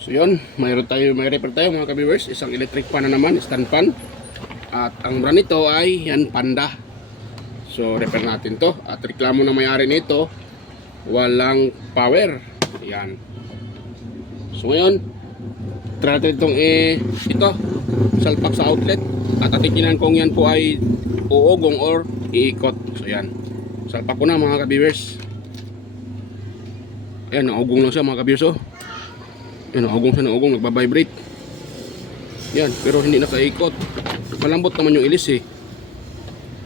So yun, may repair tayo mga ka-viewers. Isang electric fan na naman, stand fan. At ang brand nito ay yan, Panda. So repair natin to. At reklamo ng may-ari nito, walang power. Yan. So ngayon, try natin itong ito, salpak sa outlet. At atikinan kung yan po ay uugong or iikot. So yan, salpak ko na mga ka-viewers. Ayan, naugong lang siya mga ka-viewers. Oh, yan, naugong siya, naugong, nagbabibrate. Yan, pero hindi nakaikot. Malambot naman yung ilis eh.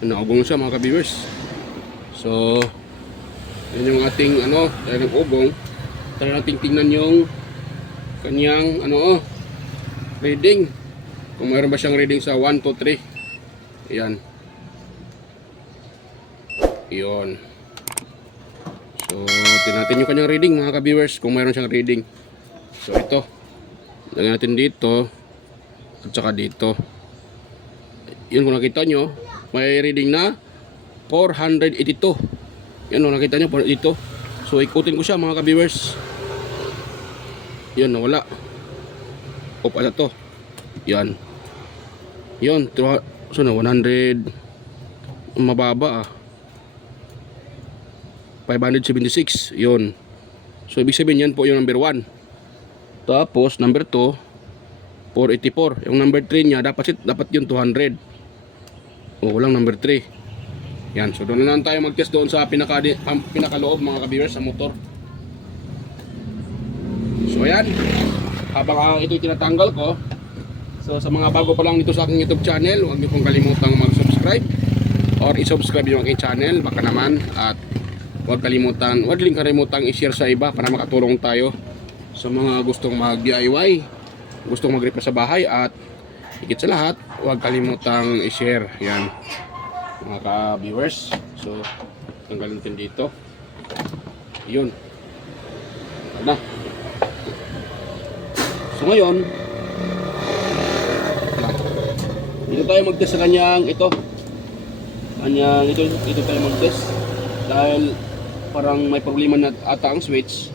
Naugong siya mga ka-viewers. So yan yung ating dahil nag-ugong. Tara nating tingnan yung kanyang reading. Kung mayroon ba siyang reading sa 1, 2, 3. Ayan. Yun. So tingnan natin yung kanyang reading mga ka-viewers, kung mayroon siyang reading. So ito, lagyan natin dito at saka dito. Yun, kung nakita nyo, may reading na 482. Yan, kung nakita nyo, 482. So ikutin ko siya mga ka-viewers. Yun, nawala. O pala to. Yan. Yun, so na 100. Mababa 576. Yun. So ibig sabihin yan po yung number 1. Tapos number 2 484. Yung number 3 niya dapat yun 200. O walang number 3. Yan. So doon na lang tayo mag-test doon sa pinakaloob mga ka-viewers sa motor. So ayan. Habang ito tinatanggal ko. So sa mga bago pa lang dito sa aking YouTube channel, huwag niyo pong kalimutang mag-subscribe or i-subscribe yung aking channel baka naman, at huwag din kalimutang i-share sa iba para makatulong tayo sa mga gustong mag-DIY, gustong mag-repair sa bahay, at higit sa lahat, huwag kalimutang i-share. Yan mga ka-viewers. So tanggalin natin dito. Yun. Ano? So ngayon, dito tayo mag-test sa kanyang ito tayo mag-test dahil parang may problema na ata ang switch.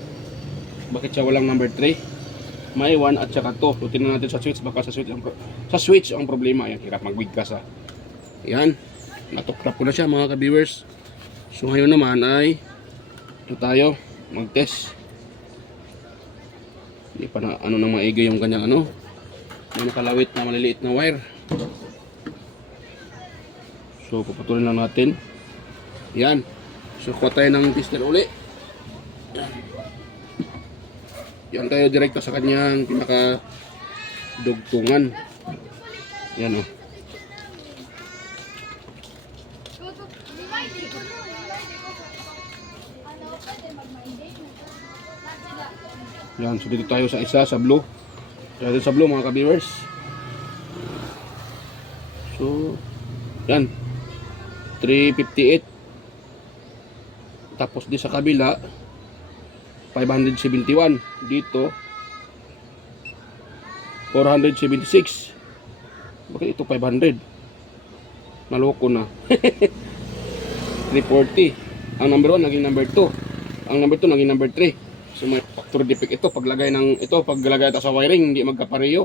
Bakit siya walang number 3? May 1 at saka 2. So tingnan natin sa switch, baka sa switch ang problema. Ayan, hirap magbigkas ha. Ayan, natukrap ko na siya mga ka-viewers. So ngayon naman ay ito tayo mag-test. Hindi pa na nang maigi yung kanyang may nakalawit na maliliit na wire. So puputulin lang natin. Yan. So kuha tayo ng tester uli. Yan tayo direkta sa kanyang pinaka dugtungan. Yan Yan, so dito tayo sa isa, sa blue. Dito sa blue mga ka-viewers. So yan, 358. Tapos di sa kabila 571. Dito 476. Bakit ito 500? Naloko na. 340. Ang number 1 naging number 2. Ang number 2 naging number 3. So may factory defect ito. Paglagay ito sa wiring, hindi magkapareho.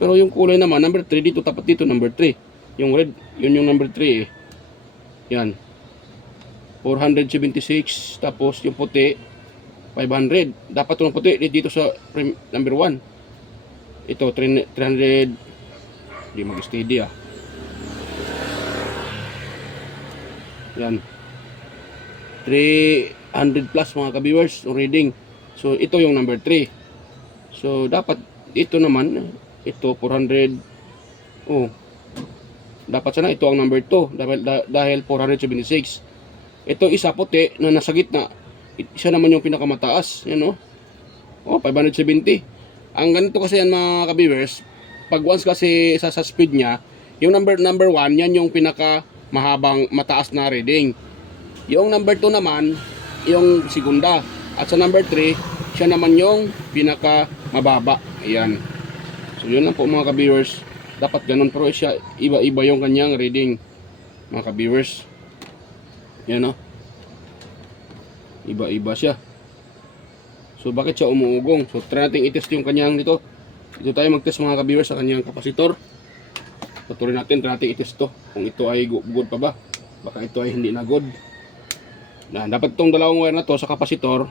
Pero yung kulay naman, number 3 dito, tapat dito number 3. Yung red, yun yung number 3 eh. Yan. 476. Tapos yung puti 500. Dapat yung puti dito sa number 1. Ito 300. Hindi mag-steady Yan. 300 plus mga ka-viewers yung reading. So ito yung number 3. So dapat ito naman, ito 400. Dapat sana ito ang number 2 dahil 476. Ito isa puti na nasa gitna. Isa naman yung pinakamataas. Yan 570. Ang ganito kasi yan mga ka-viewers, pag once kasi sa speed niya, yung number 1, yan yung pinaka mahabang mataas na reading. Yung number 2 naman, yung segunda. At sa number 3, siya naman yung pinaka mababa. Ayan. So yun lang po mga ka-viewers. Dapat ganun, pero siya iba-iba yung kanyang reading mga ka-viewers. Yan Iba-iba siya. So bakit siya umuugong? So try natin i-test yung kanyang dito. Dito tayo mag-test mga ka-viewers sa kanyang kapasitor. Patuloy natin, try natin i-test to kung ito ay good pa ba. Baka ito ay hindi na good. Na dapat itong dalawang wire na to sa kapasitor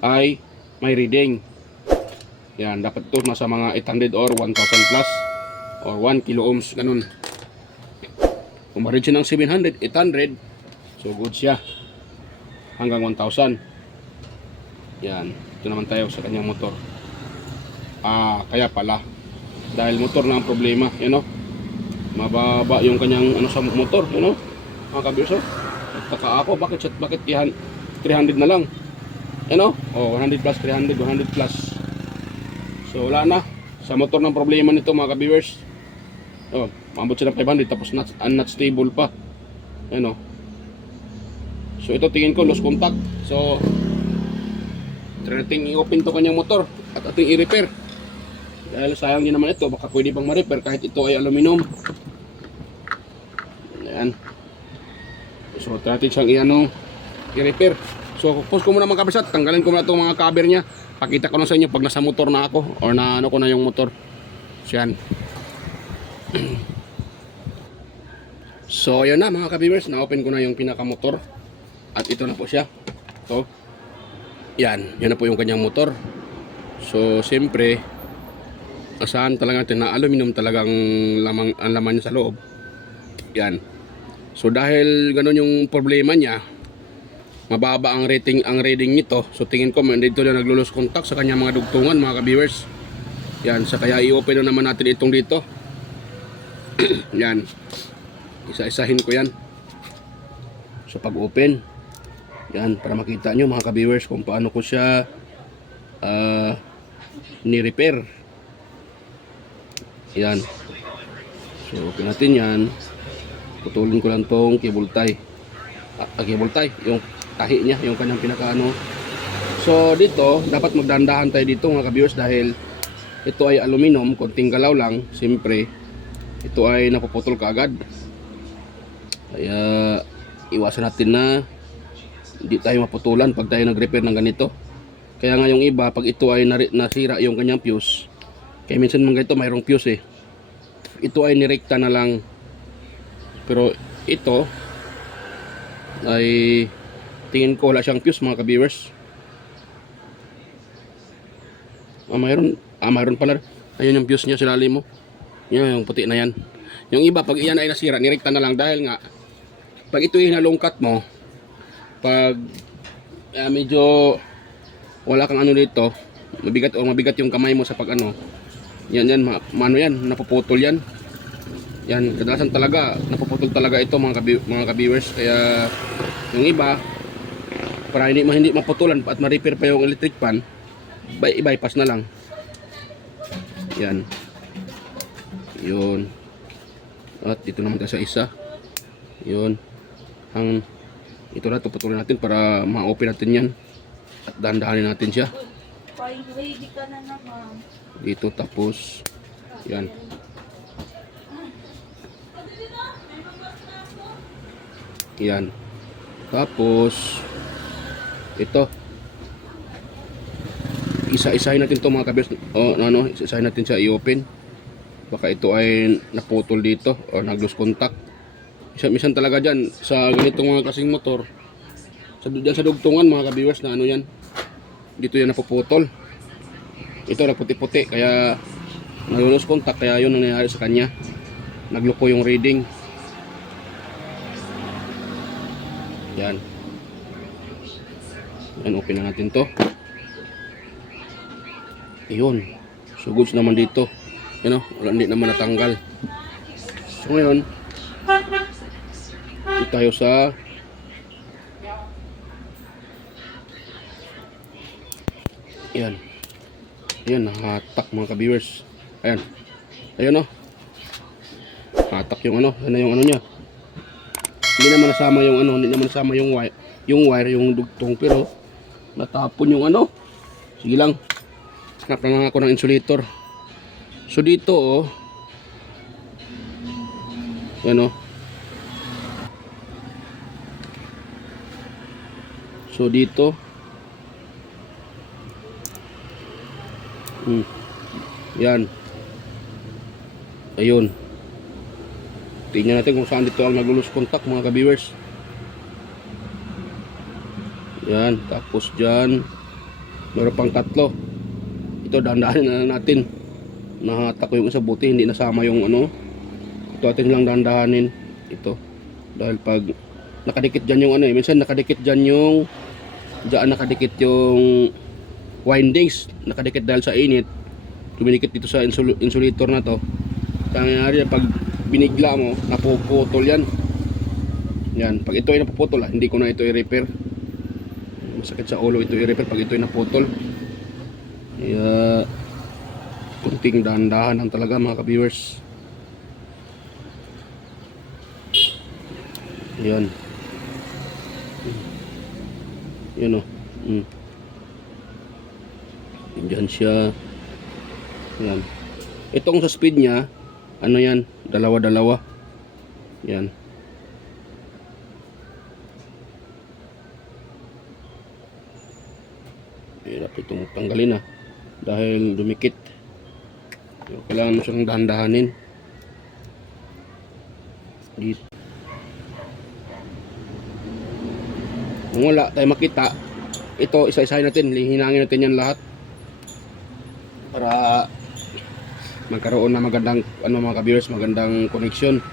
ay may reading. Yan, dapat ito nasa mga 800 or 1000 plus or 1 kilo ohms, ganun. Kung ma-read siya ng 700, 800, so good siya. Hanggang 1000. Yan, ito naman tayo sa kanyang motor. Kaya pala. Dahil motor na ang problema, you know. Mababa yung kanyang ano sa motor, you know. Mga kabirso. Nagtaka ako, bakit yan 300 na lang? You know? 100 plus, 300, 100 plus. So wala na. Sa motor ng problema nito mga ka-viewers. Maabot siya ng 500 tapos not stable pa. Ano? So ito tingin ko lost contact. So try natin i-open to kanyang motor at ating i-repair. Dahil sayang din naman ito, baka pwede pang ma-repair kahit ito ay aluminum. Ayan. So try natin siyang i-repair. So pause ko muna mga kabisat, tanggalin ko muna itong mga cover niya. Pakita ko lang sa inyo pag nasa motor na ako or na ano ko na yung motor. So yan. So yun na mga ka-viewers, na-open ko na yung pinaka-motor. At ito na po siya. So, yan na po yung kanyang motor. So siyempre, asahan talaga natin na aluminum talagang ang laman niya sa loob. Yan. So dahil ganun yung problema niya, mababa ang reading nito. So tingin ko dito na naglo-lose contact sa kanyang mga dugtungan mga ka-viewers. Yan, sa kaya i-open na naman natin itong dito. Yan. Isa-isahin ko yan. So pag-open, yan, para makita nyo mga ka-viewers kung paano ko siya ni-repair. Yan. So open natin yan. Putulin ko lang tong cable tie. Cable tie, yung tahi niya, yung kanyang pinakaano. So dito, dapat magdandahan tayo dito mga ka-viewers dahil ito ay aluminum, konting galaw lang, siyempre ito ay napuputol kaagad. Kaya iwasan natin na hindi tayo maputulan pag tayo nag-repair ng ganito. Kaya nga yung iba, pag ito ay nasira yung kanyang fuse, kaya minsan mga ito mayroong fuse ito ay nirekta na lang. Pero ito ay tingin ko wala siyang fuse mga ka-viewers. Mayroon pala. Ayun yung fuse niya sa lalim mo. Yan yung puti na yan. Yung iba pag iyan ay nasira, nirekta na lang dahil nga pag ito ay nalungkat mo, pag medyo wala kang ano dito, mabigat yung kamay mo sa pag ano. Yan yan, napuputol yan. Yan, kadalasan talaga napuputol talaga ito mga ka-viewers. Kaya yung iba para hindi maputulan at ma-repair pa yung electric pan, i-bypass na lang. Yan. Yun. At dito naman tayo sa isa. Yun. Ito na, putulin natin para ma-open natin yan. At dahan-dahanin natin siya. Ready ka na naman. Dito tapos yan. Yan. Tapos ito. Isa-isahin natin to mga kabers. Isa-isahin natin siya i-open. Baka ito ay naputol dito o nag-lose contact. Minsan talaga dyan sa ganitong mga klaseng motor, dyan sa dugtungan mga ka-viewers na ano yan, dito yan napuputol. Ito nagputi-puti kaya nag-lose contact, kaya yun ang nangyayari sa kanya, nagloko yung reading. Yan, open na natin to. Ayun, so goods naman dito. Wala, hindi naman natanggal. So ngayon dito tayo sa yan, hatak mga ka-viewers. Ayun hatak yung yung niya. Hindi naman nasama yung wire, yung dugtong, pero natapon yung sige lang, hanap lang ako ng insulator. So dito yan so dito Yan. Ayun. Tingnan natin kung saan dito ang nag-lose contact mga ka-viewers. Yan. Tapos dyan. Meron pang tatlo. Ito dahan-dahanin na natin. Nahatak ko yung isa, buti hindi nasama yung ano. Ito atin lang dahan-dahanin. Ito. Dahil pag nakadikit dyan yung ano minsan nakadikit dyan yung nakadikit yung windings, nakadikit dahil sa init, dumidikit dito sa insulator na to. Tangyari pag binigla mo, napuputol yan. Yan, pag ito ay napuputol, hindi ko na ito i-repair. Masakit sa ulo ito i-repair pag ito ay naputol. Kaya kunting dahan-dahan lang talaga mga ka-viewers. Yan. Yan o. Diyan siya. Yan. Itong sa speed niya, ano yan, dalawa-dalawa. Yan. Hirap itong tanggalin dahil dumikit. Kailangan mo siyang dahan-dahanin. Dito. Kung wala tayo makita, ito isa-isahin natin, lihinangin natin yan lahat para magkaroon na magandang mga ka-viewers, magandang connection.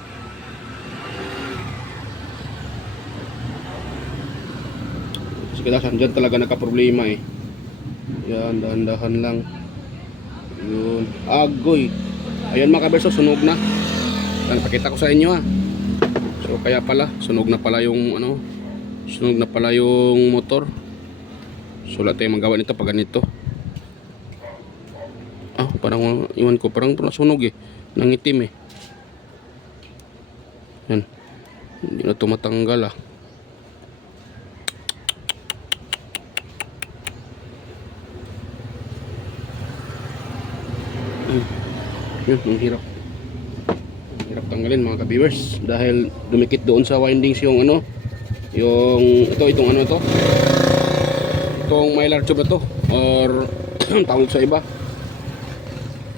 Kasi kadalasan dyan talaga nagka-problema yan, dahan-dahan lang. Yun, agoy. Ayan mga ka-viewers, sunog na. Yan, pakita ko sa inyo So kaya pala, sunog na pala yung sunog na pala yung motor. So wala tayong magawa nito pag ganito. Parang iwan ko, parang nasunog nangitim yan, hindi na ito matanggal yun, ang hirap tanggalin mga ka-viewers dahil dumikit doon sa windings yung itong mylar tube na to, or tawag sa iba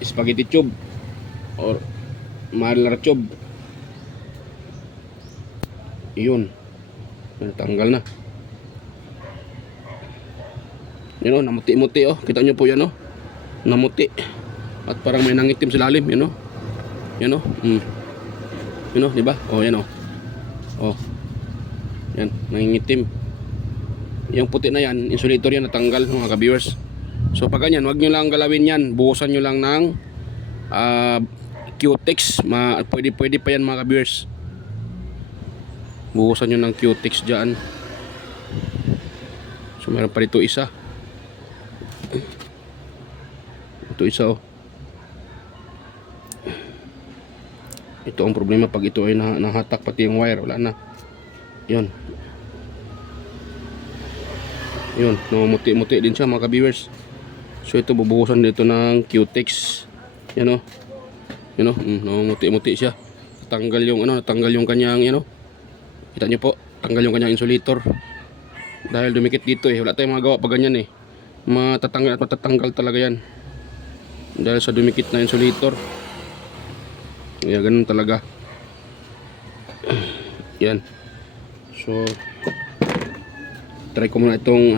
spaghetti tube or mylar tube. Yun, natanggal na. Yun namuti-muti kita nyo po yan namuti at parang may nangitim sa lalim. Yun diba? Yan yan, nangingitim. Yung puti na yan, insulator yan, natanggal mga ka-viewers. So pag ganyan, wag nyo lang galawin yan. Buhusan nyo lang ng Q-Tex. Pwede pa yan mga ka-viewers. Buhusan nyo ng Q-Tex dyan. So meron pa rito isa. Ito isa Ito ang problema pag ito ay nahatak pati yung wire. Wala na. Yun, numuti-muti din siya mga ka-viewers. So ito bubuhusan dito ng Q-Tex. Yan numuti-muti siya. Natanggal yung kanyang kita nyo po, tanggal yung kanyang insulator. Dahil dumikit dito wala tayong magawa pag ganyan matatanggal at matatanggal talaga yan. Dahil sa dumikit na insulator. Kaya ganun talaga. Yan. So try ko muna itong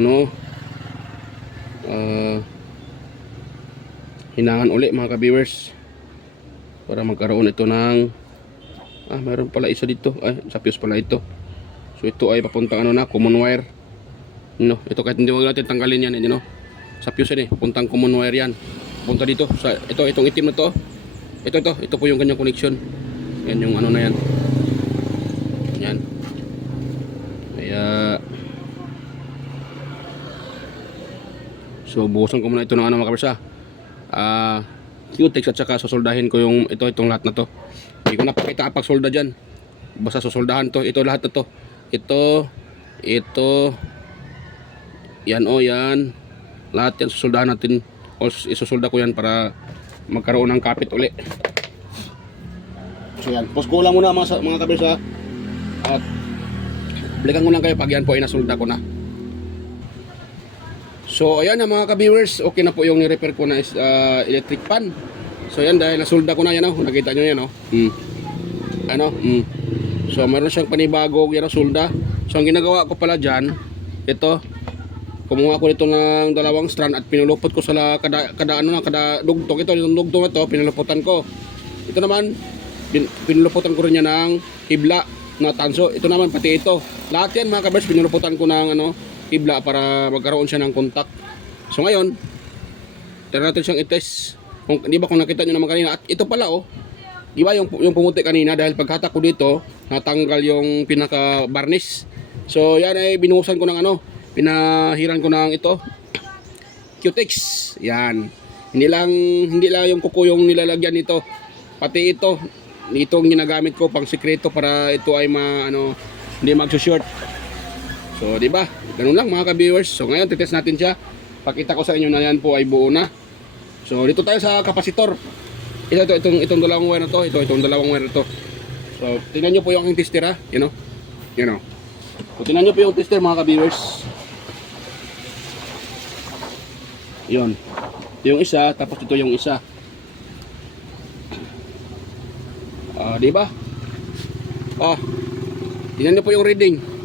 hinangan uli mga ka-viewers para magkaroon ito ng meron pala isa dito, sa fuse pala ito. So ito ay papuntang common wire. Ito kahit hindi wag natin tanggalin yan sa fuse papuntang common wire yan. Punta dito sa itong itim na to. Ito po yung kanyang connection. Yan yung na yan. Yan. Kaya so buhusan ko muna ito ng mga ka-viewers Q-Tex at saka susoldahin ko itong lahat na to. Hindi ko na pakita pag solda dyan. Basta susoldahan to. Ito lahat na to. Ito yan yan. Lahat yan susoldahan natin. O isusolda ko yan para magkaroon ng kapit uli. So yan. Pus ko lang muna mga ka-viewers at balikan ko lang kayo pag yan po ay nasolda ko na. So ayan na mga ka-viewers, okay na po yung ni-repair ko na electric fan. So ayan, dahil nasulda ko na yan, nakita nyo yan, So meron siyang panibagong yan, sulda. So ang ginagawa ko pala dyan, ito, kumuha ko nito ng dalawang strand at pinulupot ko sa kada dugtong. Ito, yung dugtong ito, pinuluputan ko. Ito naman, pinuluputan ko rin yan ng hibla na tanso. Ito naman, pati ito. Lahat yan mga kabers, pinuluputan ko ng hibla para magkaroon siya ng contact. So ngayon, try natin siyang i-test. Di ba kung nakita nyo naman kanina, at ito pala di ba yung pumuti kanina, dahil paghatak ko dito, natanggal yung pinaka varnish. So yan ay binuhusan ko ng pinahiran ko ng ito, Q-Tex. Yan. Hindi lang yung kuko yung nilalagyan nito. Pati itong ginagamit ko pang sikreto para ito ay hindi magso-short. So, di ba? Ganun lang mga ka-viewers. So, ngayon titest natin siya. Pakita ko sa inyo na yan po ay buo na. So, dito tayo sa kapasitor. Itong dalawang wire na to. Itong dalawang wire na to. So, tingnan nyo po yung aking tester, ha. So, tingnan nyo po yung tester mga ka-viewers. Yun. Ito yung isa, tapos ito yung isa. Di ba? Tingnan nyo po yung reading.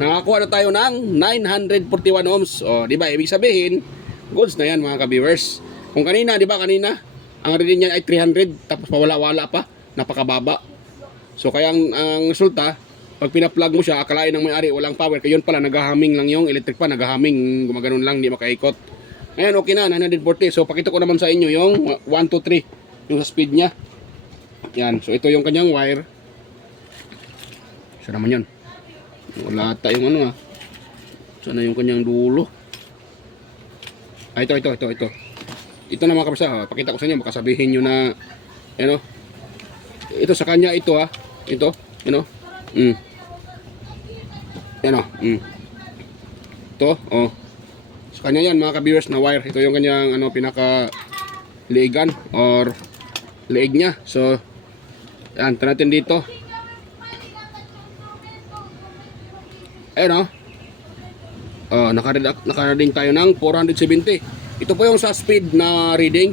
Nakakuha na tayo ng 941 ohms. Di ba? Ibig sabihin, goods na yan mga ka-viewers. Kung kanina, di ba kanina, ang reading niya ay 300, tapos pawala-wala pa, napakababa. So kaya ang resulta, pag pina-plug mo siya, akalain ng may-ari walang power. Kaya yun pala, naghahaming lang yung electric fan, naghahaming, gumaganon lang, di makaikot. Ngayon, okay na, 940. So pakita ko naman sa inyo yung 1, 2, 3, yung sa speed niya. Yan, so ito yung kanyang wire. Isa naman yun. Wala ata yung sana yung kanyang dulo. Ito. Ito na mga kabisa, pakita ko sa inyo, baka sabihin nyo na, ito sa kanya, ito, ito, ito, sa kanya yan mga ka-viewers na wire. Ito yung kanyang, pinaka liigan or liig niya. So, yan, ito natin dito. Ayun naka-reading tayo ng 470. Ito po yung sa speed na reading.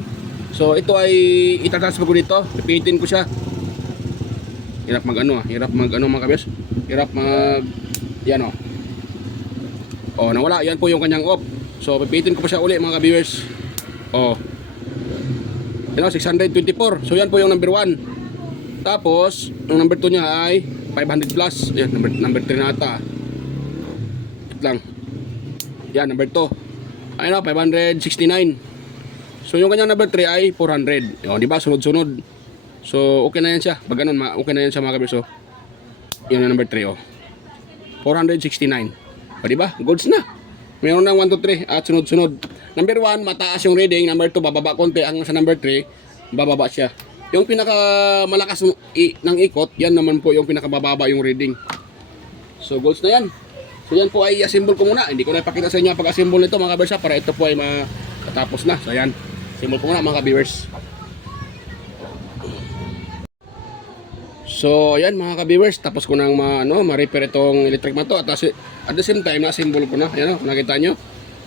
So ito ay itatransfer ko dito. Repeatin ko siya. Hirap mag mga kabis. Hirap mag yan nawala. Yan po yung kanyang off. So repeatin ko pa siya uli mga ka-viewers. 624. So yan po yung number 1. Tapos yung number 2 niya ay 500 plus. Yan, number 3 na ata. Lang. Yan, number 2. Ayun 569. So yung kanyang number 3 ay 400. Di ba? Sunod-sunod. So okay na yan siya. Pag ganun, okay na yan siya mga kabirso. Yun ang number 3 469. Di ba? Goods na. Meron ng 1, 2, 3 at sunod-sunod. Number 1, mataas yung reading. Number 2, bababa konti. Ang sa number 3, bababa siya. Yung pinakamalakas ng ikot, yan naman po yung pinakabababa yung reading. So goods na yan. So yan po ay assemble ko muna. Hindi ko na ipakita sa inyo ang pag-assemble nito mga kabersa para ito po ay matapos na. So yan, assemble ko muna mga ka-viewers. So yan mga ka-viewers, tapos ko nang ma-repair itong electric man to. At the same time, na-assemble ko na. Yan nakita nyo.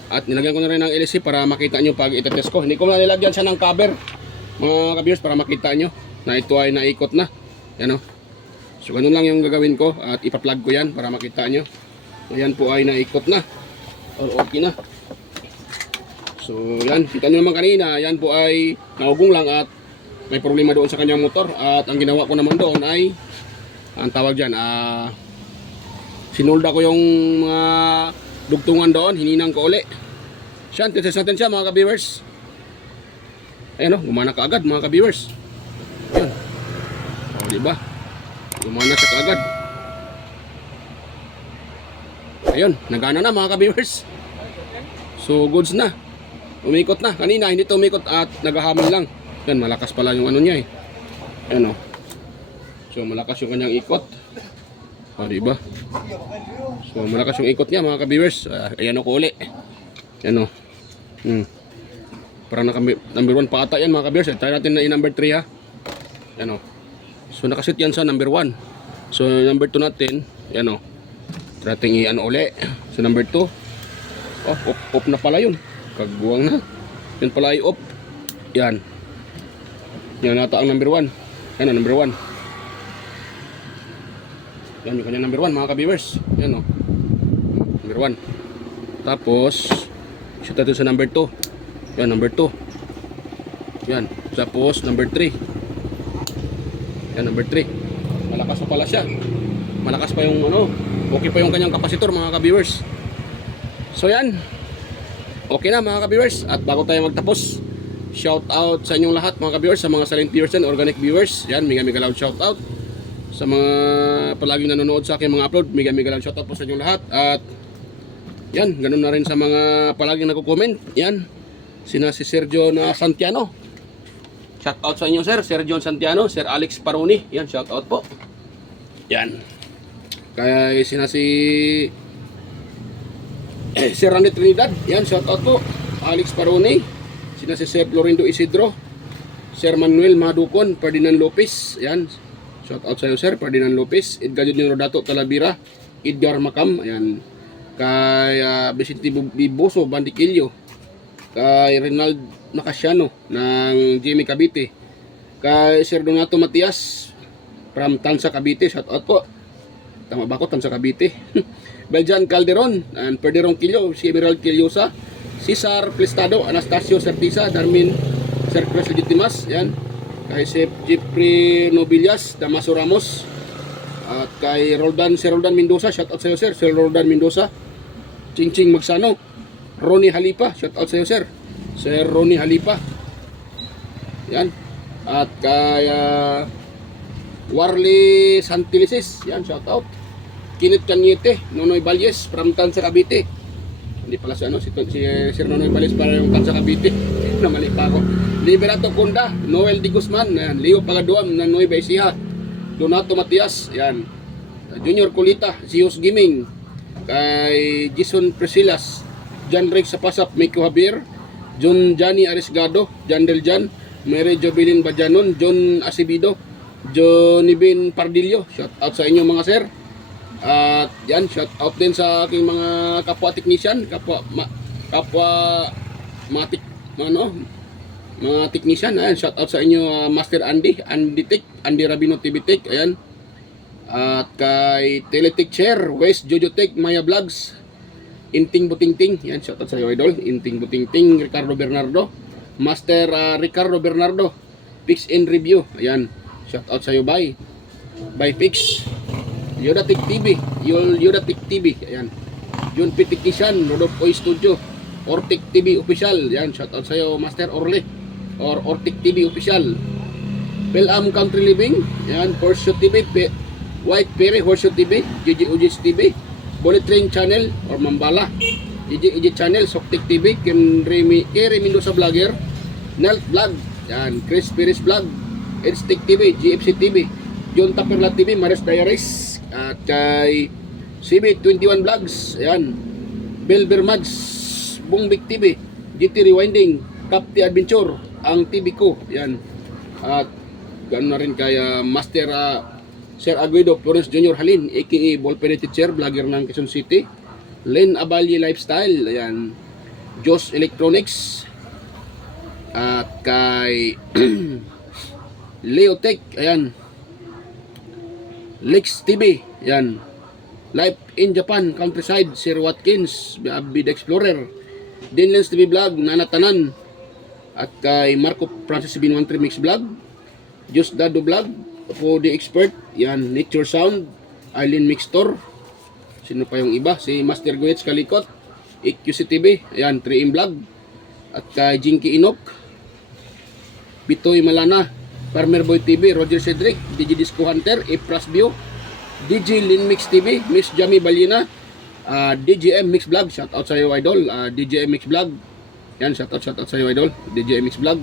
At nilagyan ko na rin ng LC para makita nyo pag itetest ko. Hindi ko na nilagyan siya ng cover mga ka-viewers para makita nyo na ito ay naikot na. Yan So ganun lang yung gagawin ko at ipa-plug ko yan para makita nyo. So yan po ay naikot na or okay na. So yan, kita nyo naman kanina, yan po ay naugong lang at may problema doon sa kanyang motor. At ang ginawa ko naman doon ay ang tawag dyan, sinulda ko yung mga dugtungan doon, hininang ko uli. Siyan, test natin siya mga ka-viewers. Ayan gumana ka agad mga ka-viewers. Ayan. Diba? Gumana siya kaagad. Ayun, nagana na mga ka-viewers. So goods na. Umikot na. Kanina hindi ito umikot at naghahamon lang. Yan, malakas pala yung niya Ayan So malakas yung kanyang ikot. Diba? So malakas yung ikot niya mga ka-viewers. Ayan ko uli. Ayan Parang number 1 pa ata yan mga ka-viewers. Try natin na yung number 3 ha. Ayan So nakasit yan sa number 1. So number 2 natin. Ayan Try natin uli. So number 2. Off na pala yun. Kagwang na. Yan pala ay off. Yan. Yan nata ang number 1. Yan ang number 1. Yan yung kanyang number 1 mga ka-viewers. Yan o. Number 1. Tapos, shoot natin sa number 2. Yan, number 2. Yan. Tapos, number 3. Yan, number 3. Malakas pa pala siya. Malakas pa yung ano. Okay pa yung kanyang kapasitor mga ka-viewers. So yan. Okay na mga ka-viewers. At bago tayo magtapos, shout out sa inyong lahat mga ka-viewers, sa mga silent viewers and organic viewers. Yan, mega loud shout out. Sa mga palaging nanonood sa aking mga upload, mega loud shout out po sa inyong lahat. At yan, ganun na rin sa mga palaging nagko-comment. Yan, sina si Sergio na Santiano. Shout out sa inyo sir, Sergio Santiano, Sir Alex Paroni. Yan, shout out po. Yan. Kaya sina si Sir Randy Trinidad. Yan, shout out po. Alex Paroni. Sina si Sir Florindo Isidro, Sir Manuel Madukon, Ferdinand Lopez. Yan, shout out sa iyo sir, Ferdinand Lopez. Edgar Junior Rodato Talavera, Edgar Macam. Ayan. Kay Vicente Biboso Bandikilyo, kay Renald Nakasiano ng Jimmy Cavite, kay Sir Donato Matias from Tansa Cavite. Shout out po. Tama ba ako? Tansa Cavite. Beljan Calderon and Perderong Quillo, si Emerald Quillosa, Cesar Plestado, Anastasio Certisa, Darmin Cercres Legitimas. Yan. Kay Sir Jeffrey Nobilias, Damaso Ramos, at kay Sir Roldan Mendoza. Shout out sa iyo sir, Sir Roldan Mendoza. Chingching Magsano, Ronnie Halipa. Shout out sa iyo sir, Sir Ronnie Halipa. Yan. At kay Warley Santilises. Yan, shout out. Kinit Kanyete, Nonoy Valles from Tansa Cavite. Hindi pala si Sir Nonoy Valles para yung Tansa Cavite. Namali pa ako. Liberato Kunda, Noel Di Guzman, yan. Leo Pagaduam ng Nueva Ecija, Donato Matias, yan. Junior Colita, Zios Gaming, kay Jason Presilas, John Rex Sapasap, Miko Javier, John Johnny Arisgado, Jan Del Jan, Mary Jobilin Bajanon, John Acebido, Johnny Ben Pardillo. Shout out sa inyo mga sir. At yan, shout out din sa aking mga kapwa technician, mga technician. Ayan, shout out sa inyo Master Andy Tech, Andy Rabino TV Tech. Ayan. At kay Teletech Chair, West Jojo Tech, Maya Vlogs, Inting Butingting. Yan, shout out sa iyo idol. Inting Butingting, Ricardo Bernardo, Master Ricardo Bernardo, Fix and Review. Ayan, shout out sa iyo by Fix. Yoda Tech TV, Yoda Tech TV. Ayan. Jun P Technician, Rodolfo Studio, Ortec TV Official. Ayan, shout out sa iyo Master Orle or Ortec TV Official. Pelam Country Living. Ayan, Horseshoe TV, White Perry Horseshoe TV, GG Ujis TV, Bullet Train Channel or Mambala, GG Channel, Soktek TV, Kerry Mendoza Vlogger, Nelt Vlog, yan, Chris Perez Vlog, Edstick TV, GFC TV, John Taperla TV, Maris Diaries, at kay CB21 Vlogs, ayan, Belber Mads, Bungbik TV, GT Rewinding, Capti Adventure, ang TV ko, yan. At ganoon na rin kay Master Sir Aguido Flores Jr. Halin, aka Ballpen Teacher, vlogger ng Quezon City, Len Abalye Lifestyle, ayan, Jos Electronics, at kay Leotech, ayan, Lex TV, ayan, Life in Japan, Countryside, Sir Watkins, Bid Explorer, Dinlens TV Vlog, Nanatanan, at kay Marco Francis 713 Mix Vlog, Just Dado Vlog, for the expert, yan, Nature Sound, Eileen Mixtor, sino pa yung iba, si Master Guets Kalikot, EQC TV, ayan, 3M Vlog, at kay Jinky Inok, Bitoy Malana, Farmer Boy TV, Roger Cedric, DJ Disco Hunter, Ipras View, DJ Lin Mix TV, Miss Jamie Balina, DJM Mix Vlog, shout out sa iyo idol, DJM Mix Vlog, yan, shout out sa iyo idol, DJM Mix Vlog,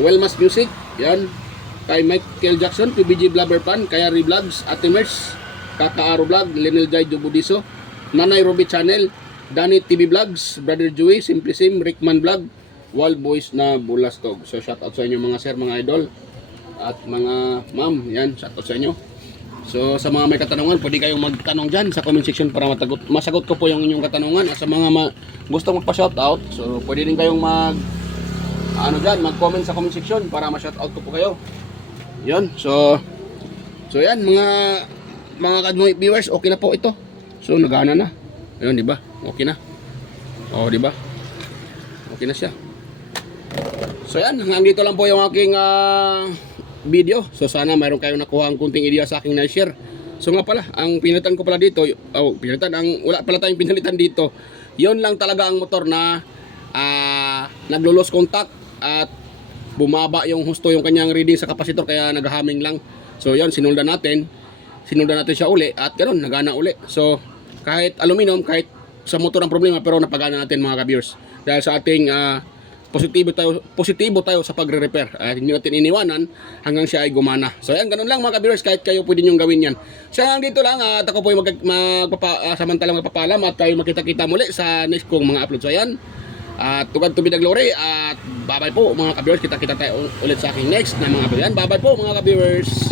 Wellmas Music, yan, kay Michael Jackson, PBG Blabber Pan, kaya Revlogs, Atimers, Kakaaro Vlog, Lenel Jai Dubudiso, Nanay Ruby Channel, Danny TV Vlogs, Brother Joey, Simple Sim, Rickman Vlog, Wild Boys na Bulastog. So shout out sa inyo mga sir, mga idol, at mga ma'am, yan, shout out sa inyo. So sa mga may katanungan, pwede kayong magtanong dyan sa comment section para masagot ko po yung inyong katanungan. At sa mga gusto magpa-shoutout, so pwede din kayong mag-comment sa comment section para ma-shoutout ko po kayo. Yun, so yan mga kadmoy viewers, okay na po ito. So nagana na. Ayun, di ba? Okay na. Oh, di ba? Okay na siya. So yan, hanggang dito lang po yung aking video. So sana mayroon kayong nakuha ang kunting idea sa aking na-share. So nga pala, ang pinalitan ko pala dito, wala pala tayong pinalitan dito. Yon lang talaga ang motor na naglo-lose contact at bumaba yung husto yung kanyang reading sa kapasitor, kaya naghaming lang. So yon, sinuldan natin siya uli at ganoon, nagana uli. So kahit aluminum, kahit sa motor ang problema, pero napagana natin mga ka-viewers. Dahil sa ating positibo tayo sa pagre-repair. Hindi natin iniwanan hanggang siya ay gumana. So yan, ganun lang mga ka-viewers, kahit kayo pwede nyo gawin yan. So hanggang dito lang, at ako po yung samantalang magpapalam at tayo makita-kita muli sa next kong mga upload. So yan, at tugad to be the glory, at bye bye po mga ka-viewers, kita-kita tayo ulit sa aking next na mga upload. Yan, bye bye po mga ka-viewers.